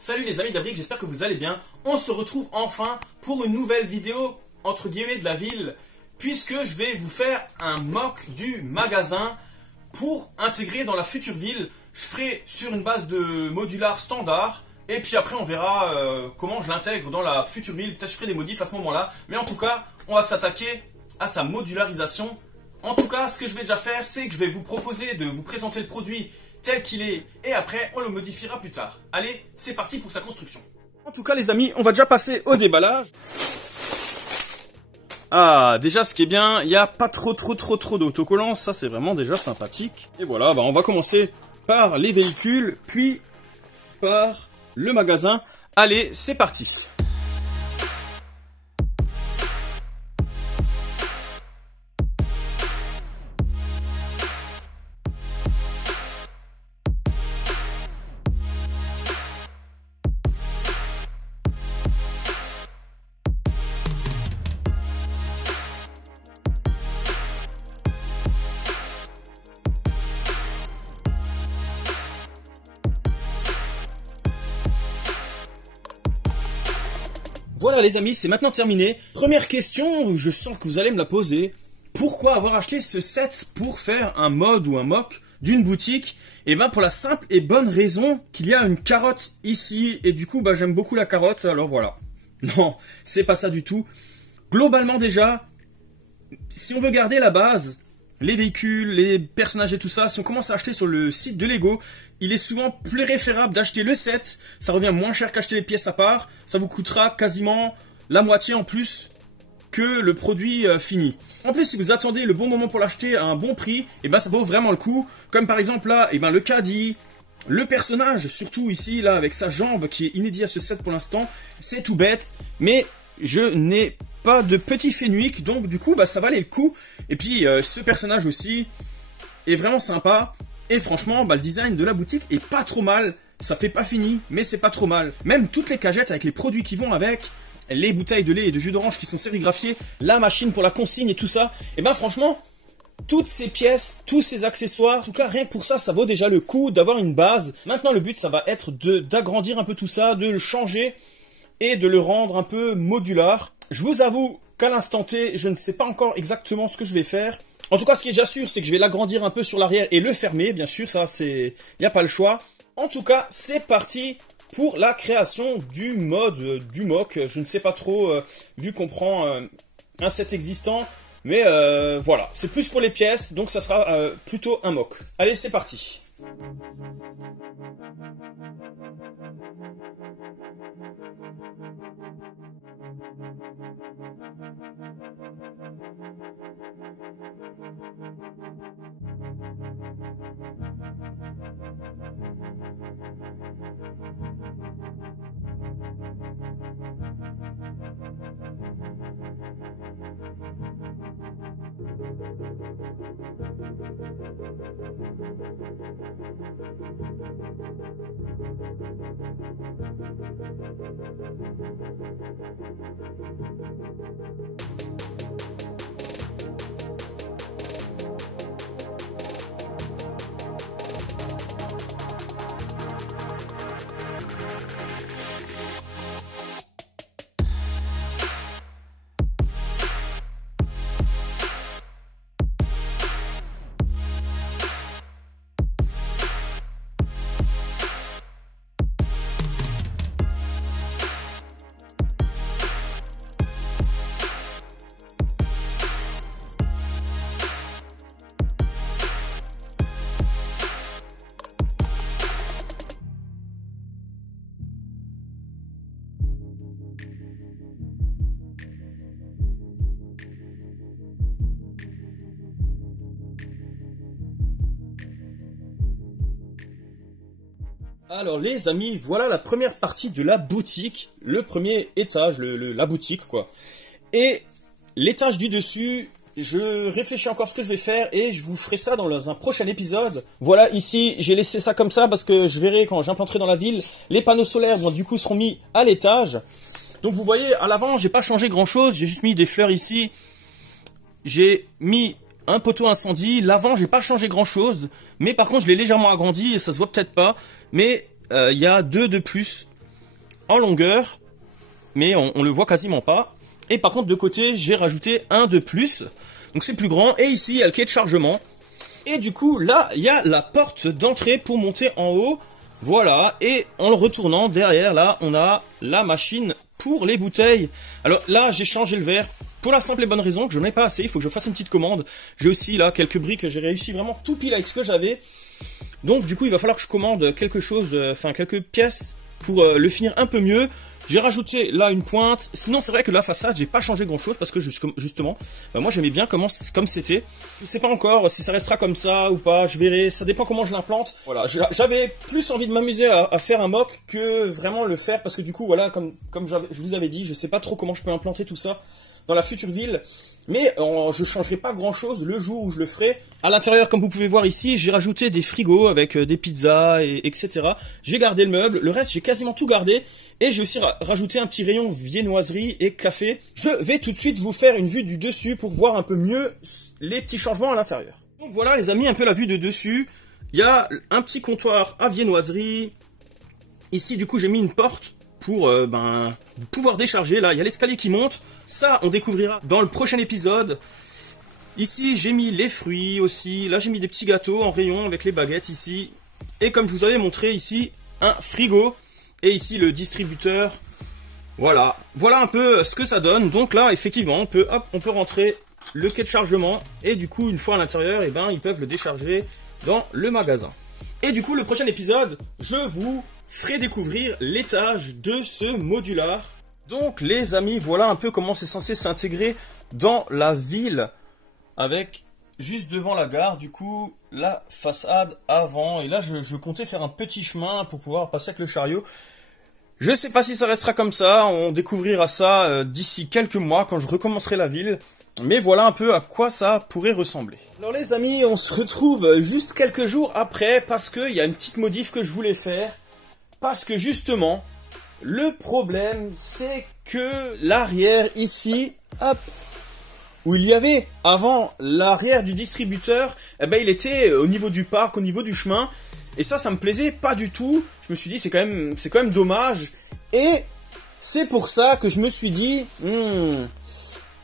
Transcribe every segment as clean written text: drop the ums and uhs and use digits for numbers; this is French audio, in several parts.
Salut les amis d'Abrique, j'espère que vous allez bien. On se retrouve enfin pour une nouvelle vidéo, entre guillemets, de la ville, puisque je vais vous faire un mock du magasin pour intégrer dans la future ville. Je ferai sur une base de modular standard, et puis après on verra comment je l'intègre dans la future ville. Peut-être je ferai des modifs à ce moment-là, mais en tout cas, on va s'attaquer à sa modularisation. En tout cas, ce que je vais déjà faire, c'est que je vais vous proposer de vous présenter le produit tel qu'il est, et après on le modifiera plus tard. Allez, c'est parti pour sa construction. En tout cas les amis, on va déjà passer au déballage. Ah, déjà ce qui est bien, il n'y a pas trop d'autocollants, ça c'est vraiment déjà sympathique. Et voilà, on va commencer par les véhicules, puis par le magasin. Allez, c'est parti. Voilà les amis, c'est maintenant terminé. Première question, je sens que vous allez me la poser. Pourquoi avoir acheté ce set pour faire un mod ou un mock d'une boutique? Et ben pour la simple et bonne raison qu'il y a une carotte ici. Et du coup j'aime beaucoup la carotte, alors voilà. Non, c'est pas ça du tout. Globalement déjà, si on veut garder la base, les véhicules, les personnages et tout ça, si on commence à acheter sur le site de Lego, il est souvent plus référable d'acheter le set. Ça revient moins cher qu'acheter les pièces à part. Ça vous coûtera quasiment la moitié en plus que le produit fini. En plus, si vous attendez le bon moment pour l'acheter à un bon prix, et ben ça vaut vraiment le coup. Comme par exemple là, et ben le caddie, le personnage, surtout ici là avec sa jambe qui est inédit à ce set pour l'instant. C'est tout bête, mais je n'ai pas de petit Fenwick, donc du coup ça valait le coup. Et puis ce personnage aussi est vraiment sympa. Et franchement, le design de la boutique est pas trop mal. Ça fait pas fini, mais c'est pas trop mal. Même toutes les cagettes avec les produits qui vont avec, les bouteilles de lait et de jus d'orange qui sont sérigraphiées, la machine pour la consigne et tout ça. Et franchement, toutes ces pièces, tous ces accessoires, en tout cas rien que pour ça, ça vaut déjà le coup d'avoir une base. Maintenant le but ça va être d'agrandir un peu tout ça, de le changer et de le rendre un peu modular. Je vous avoue qu'à l'instant T, je ne sais pas encore exactement ce que je vais faire. En tout cas, ce qui est déjà sûr, c'est que je vais l'agrandir un peu sur l'arrière et le fermer, bien sûr, ça c'est... Il n'y a pas le choix. En tout cas, c'est parti pour la création du mode, du mock. Je ne sais pas trop, vu qu'on prend un set existant. Mais voilà, c'est plus pour les pièces, donc ça sera plutôt un mock. Allez, c'est parti. Alors les amis, voilà la première partie de la boutique, le premier étage, la boutique quoi. Et l'étage du dessus, je réfléchis encore ce que je vais faire et je vous ferai ça dans un prochain épisode. Voilà, ici j'ai laissé ça comme ça parce que je verrai quand j'implanterai dans la ville, les panneaux solaires du coup seront mis à l'étage. Donc vous voyez, à l'avant j'ai pas changé grand chose, j'ai juste mis des fleurs ici. J'ai mis un poteau incendie. L'avant, j'ai pas changé grand chose. Mais par contre, je l'ai légèrement agrandi et ça se voit peut-être pas. Mais il y a deux de plus. en longueur, mais on le voit quasiment pas. Et par contre de côté j'ai rajouté un de plus, donc c'est plus grand. Et ici il y a le quai de chargement. Et du coup là il y a la porte d'entrée pour monter en haut. Voilà, et en le retournant derrière là on a la machine pour les bouteilles. Alors là j'ai changé le verre pour la simple et bonne raison que je n'en ai pas assez, il faut que je fasse une petite commande. J'ai aussi là quelques briques, j'ai réussi vraiment tout pile avec ce que j'avais. Donc du coup il va falloir que je commande quelque chose, enfin quelques pièces pour le finir un peu mieux. J'ai rajouté là une pointe. Sinon c'est vrai que la façade j'ai pas changé grand chose parce que justement moi j'aimais bien comme c'était. Je sais pas encore si ça restera comme ça ou pas, je verrai, ça dépend comment je l'implante. Voilà, j'avais plus envie de m'amuser à faire un mock que vraiment le faire parce que du coup voilà comme je vous avais dit, je sais pas trop comment je peux implanter tout ça dans la future ville. Mais je changerai pas grand chose le jour où je le ferai. À l'intérieur, comme vous pouvez voir ici, j'ai rajouté des frigos avec des pizzas, etc. J'ai gardé le meuble, le reste j'ai quasiment tout gardé. Et j'ai aussi rajouté un petit rayon viennoiserie et café. Je vais tout de suite vous faire une vue du dessus pour voir un peu mieux les petits changements à l'intérieur. Donc voilà les amis, un peu la vue de dessus. Il y a un petit comptoir à viennoiserie. Ici du coup j'ai mis une porte pour pouvoir décharger. Là il y a l'escalier qui monte. Ça on découvrira dans le prochain épisode. Ici j'ai mis les fruits aussi. Là j'ai mis des petits gâteaux en rayon avec les baguettes ici. Et comme je vous avais montré ici, un frigo. Et ici le distributeur. Voilà un peu ce que ça donne. Donc là effectivement on peut rentrer le quai de chargement. Et du coup une fois à l'intérieur, ils peuvent le décharger dans le magasin. Et du coup le prochain épisode, je vous ferai découvrir l'étage de ce modular. Donc les amis, voilà un peu comment c'est censé s'intégrer dans la ville. Avec juste devant la gare, du coup, la façade avant. Et là, je comptais faire un petit chemin pour pouvoir passer avec le chariot. Je sais pas si ça restera comme ça. On découvrira ça d'ici quelques mois quand je recommencerai la ville. Mais voilà un peu à quoi ça pourrait ressembler. Alors les amis, on se retrouve juste quelques jours après parce qu'il y a une petite modif que je voulais faire. Parce que justement, le problème c'est que l'arrière ici, hop, où il y avait avant l'arrière du distributeur, il était au niveau du parc, au niveau du chemin. Et ça me plaisait pas du tout. Je me suis dit c'est quand même dommage. Et c'est pour ça que je me suis dit,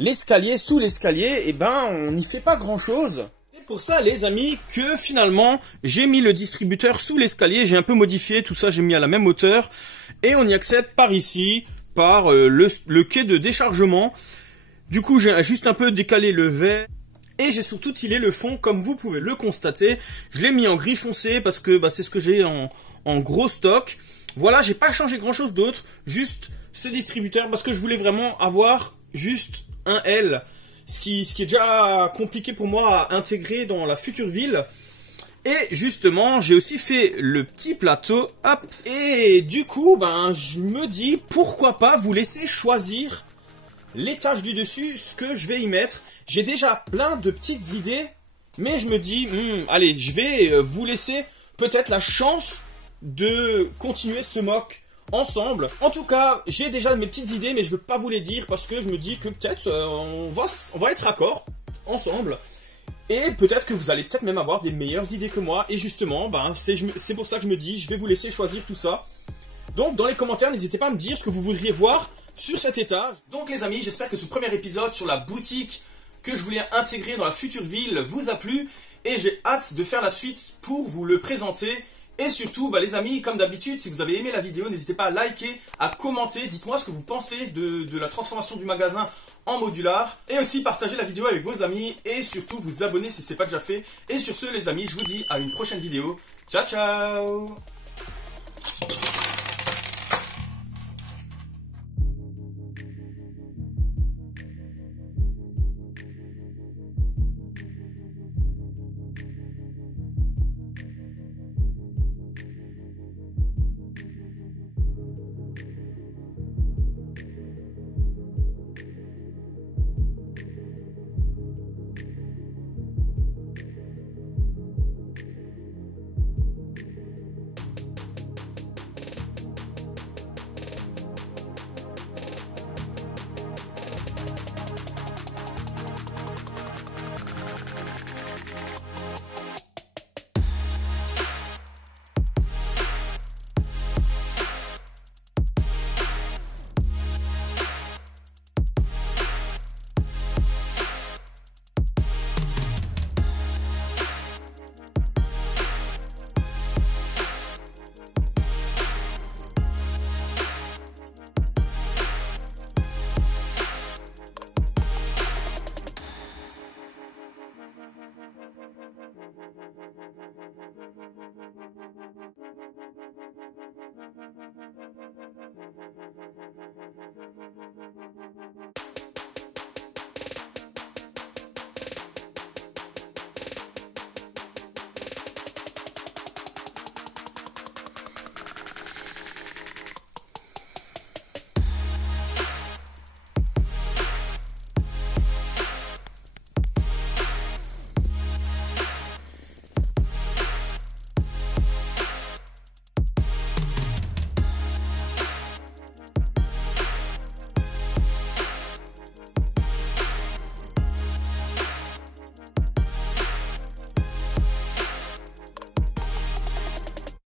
l'escalier, sous l'escalier, on n'y fait pas grand chose. C'est pour ça les amis que finalement j'ai mis le distributeur sous l'escalier. J'ai un peu modifié tout ça, j'ai mis à la même hauteur. Et on y accède par ici, par le quai de déchargement. Du coup, j'ai juste un peu décalé le verre et j'ai surtout tilé le fond comme vous pouvez le constater. Je l'ai mis en gris foncé parce que c'est ce que j'ai en gros stock. Voilà, j'ai pas changé grand chose d'autre, juste ce distributeur parce que je voulais vraiment avoir juste un L. Ce qui est déjà compliqué pour moi à intégrer dans la future ville. Et justement, j'ai aussi fait le petit plateau, hop. Et du coup, je me dis, pourquoi pas vous laisser choisir l'étage du dessus, ce que je vais y mettre. J'ai déjà plein de petites idées, mais je me dis, allez, je vais vous laisser peut-être la chance de continuer ce mock ensemble. En tout cas, j'ai déjà mes petites idées, mais je ne veux pas vous les dire parce que je me dis que peut-être on va être raccord ensemble. Et peut-être que vous allez peut-être même avoir des meilleures idées que moi. Et justement, c'est pour ça que je me dis, je vais vous laisser choisir tout ça. Donc dans les commentaires, n'hésitez pas à me dire ce que vous voudriez voir sur cet étage. Donc les amis, j'espère que ce premier épisode sur la boutique que je voulais intégrer dans la future ville vous a plu. Et j'ai hâte de faire la suite pour vous le présenter. Et surtout, les amis, comme d'habitude, si vous avez aimé la vidéo, n'hésitez pas à liker, à commenter. Dites-moi ce que vous pensez de la transformation du magasin en modular. Et aussi partagez la vidéo avec vos amis. Et surtout, vous abonner si ce n'est pas déjà fait. Et sur ce, les amis, je vous dis à une prochaine vidéo. Ciao, ciao!